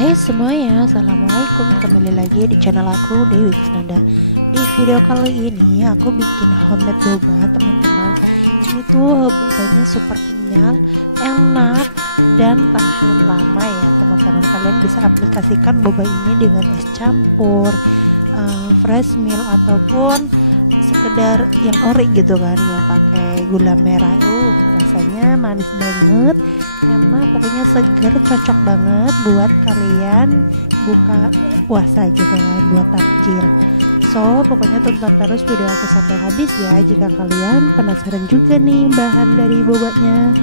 Hai semuanya, assalamualaikum. Kembali lagi di channel aku, Dewi Kusnanda. Di video kali ini aku bikin homemade boba, teman-teman. Ini tuh bobanya super kenyal, enak, dan tahan lama ya teman-teman. Kalian bisa aplikasikan boba ini dengan es campur, fresh milk, ataupun sekedar yang ori gitu kan, yang pakai gula merah. Rasanya manis banget, enak, pokoknya seger, cocok banget buat kalian buka puasa gitu kan, buat takjil. So pokoknya tonton terus video aku sampai habis ya, jika kalian penasaran juga nih bahan dari bobanya.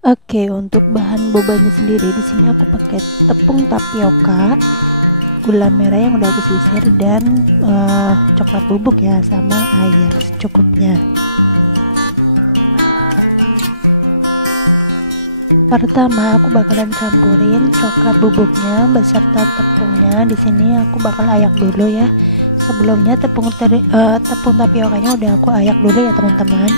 Oke, untuk bahan bobanya sendiri di sini aku pakai tepung tapioka, gula merah yang udah aku sisir, dan coklat bubuk ya, sama air secukupnya. Pertama aku bakalan campurin coklat bubuknya beserta tepungnya. Di sini aku bakal ayak dulu ya. Sebelumnya tepung tapiokanya udah aku ayak dulu ya teman-teman.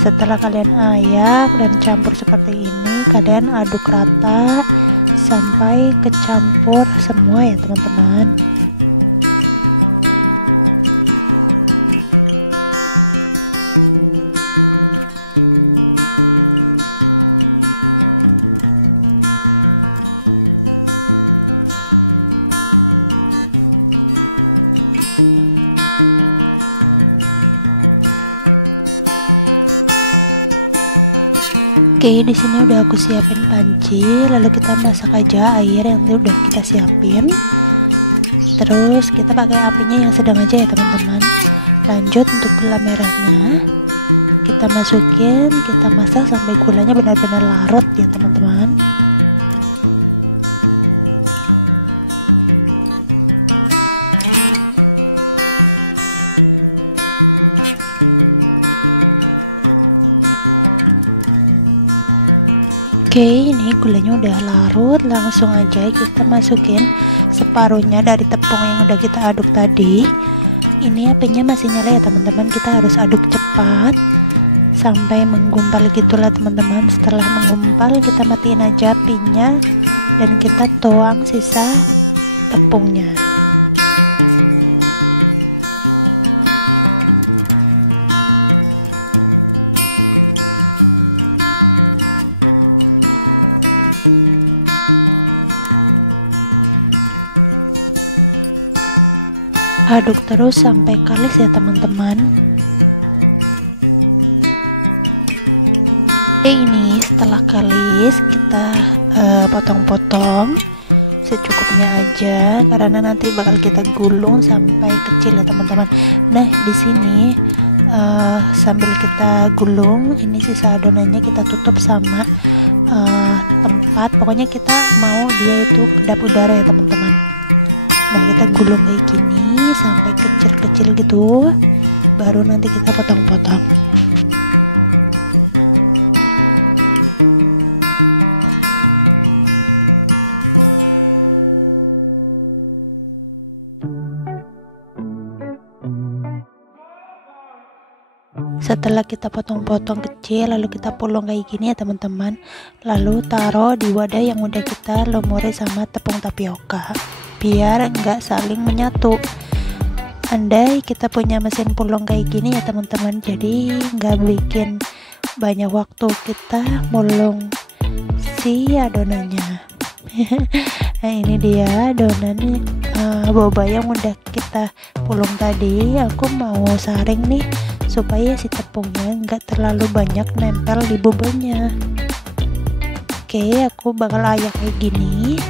Setelah kalian ayak dan campur seperti ini, kalian aduk rata sampai kecampur semua ya teman-teman. Oke, di sini udah aku siapin panci, lalu kita masak aja air yang udah kita siapin. Terus kita pakai apinya yang sedang aja ya teman-teman. Lanjut untuk gula merahnya, kita masukin, kita masak sampai gulanya benar-benar larut ya teman-teman. Oke, ini gulanya udah larut, langsung aja kita masukin separuhnya dari tepung yang udah kita aduk tadi. Ini apinya masih nyala ya teman-teman, kita harus aduk cepat sampai menggumpal gitulah teman-teman. Setelah menggumpal kita matiin aja apinya dan kita tuang sisa tepungnya. Aduk terus sampai kalis ya teman-teman. Ini setelah kalis kita potong-potong secukupnya aja, karena nanti bakal kita gulung sampai kecil ya teman-teman. Nah di sini sambil kita gulung, ini sisa adonannya kita tutup sama tempat, pokoknya kita mau dia itu kedap udara ya teman-teman. Nah kita gulung kayak gini sampai kecil-kecil gitu, baru nanti kita potong-potong. Setelah kita potong-potong kecil, lalu kita pulung kayak gini ya teman-teman, lalu taruh di wadah yang udah kita lumuri sama tepung tapioka biar enggak saling menyatu. Andai kita punya mesin pulung kayak gini ya teman-teman, jadi nggak bikin banyak waktu kita mulung si adonannya. Nah ini dia adonan boba yang udah kita pulung tadi. Aku mau saring nih supaya si tepungnya nggak terlalu banyak nempel di bobanya. Oke, aku bakal ayak kayak gini.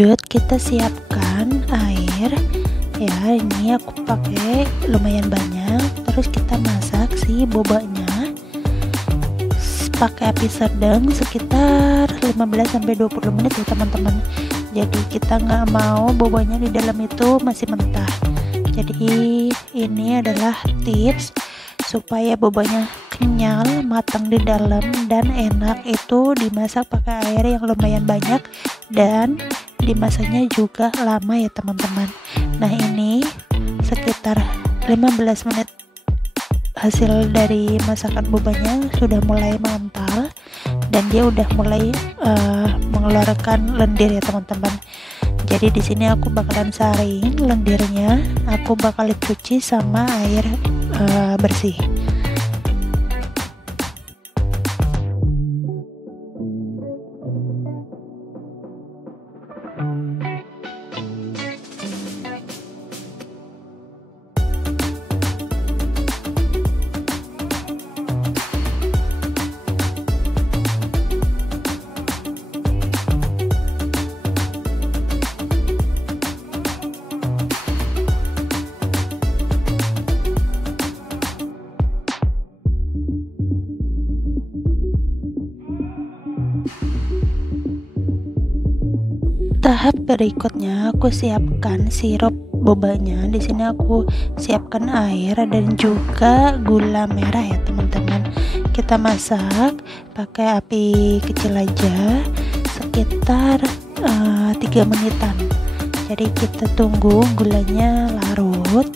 Lanjut kita siapkan air Ya, ini aku pakai lumayan banyak. Terus kita masak si bobanya pakai api sedang sekitar 15-20 menit ya teman-teman. Jadi kita nggak mau bobanya di dalam itu masih mentah. Jadi ini adalah tips supaya bobanya kenyal, matang di dalam dan enak, itu dimasak pakai air yang lumayan banyak dan dimasaknya juga lama ya teman-teman. Nah, ini sekitar 15 menit hasil dari masakan bobanya sudah mulai mengental dan dia udah mulai mengeluarkan lendir ya teman-teman. Jadi di sini aku bakalan saring lendirnya, aku bakal cuci sama air bersih. Tahap berikutnya aku siapkan sirup bobanya. Di sini aku siapkan air dan juga gula merah ya teman-teman. Kita masak pakai api kecil aja sekitar 3 menitan. Jadi kita tunggu gulanya larut.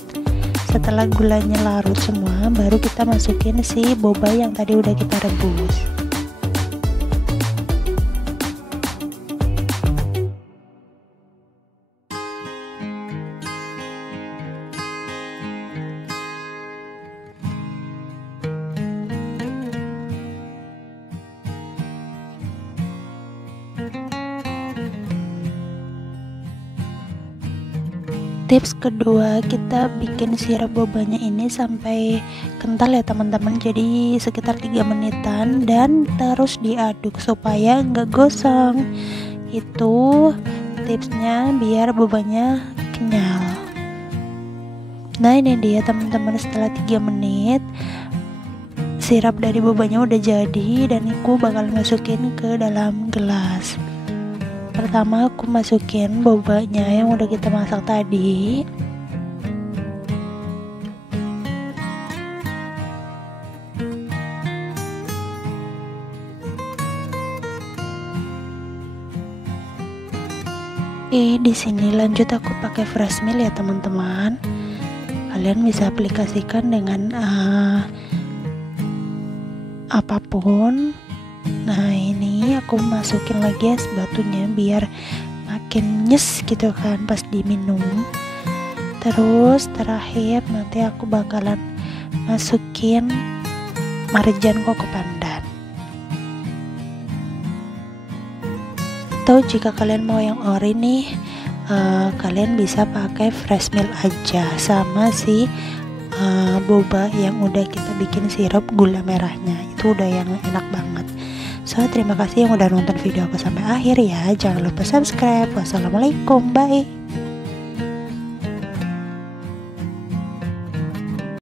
Setelah gulanya larut semua, baru kita masukin si boba yang tadi udah kita rebus. Tips kedua, kita bikin sirup bobanya ini sampai kental ya teman-teman. Jadi sekitar 3 menitan dan terus diaduk supaya nggak gosong. Itu tipsnya biar bobanya kenyal. Nah, ini dia teman-teman, setelah 3 menit sirup dari bobanya udah jadi dan aku bakal masukin ke dalam gelas. Pertama aku masukin bobanya yang udah kita masak tadi. Di sini lanjut aku pakai fresh milk ya teman-teman. Kalian bisa aplikasikan dengan apapun. Nah, ini aku masukin lagi es batunya biar makin nyes gitu kan pas diminum. Terus terakhir nanti aku bakalan masukin Marjan koko pandan. Atau jika kalian mau yang ori nih, kalian bisa pakai fresh milk aja sama si boba yang udah kita bikin sirup gula merahnya. Itu udah yang enak banget. So, terima kasih yang udah nonton video aku sampai akhir ya. Jangan lupa subscribe. Wassalamualaikum, bye.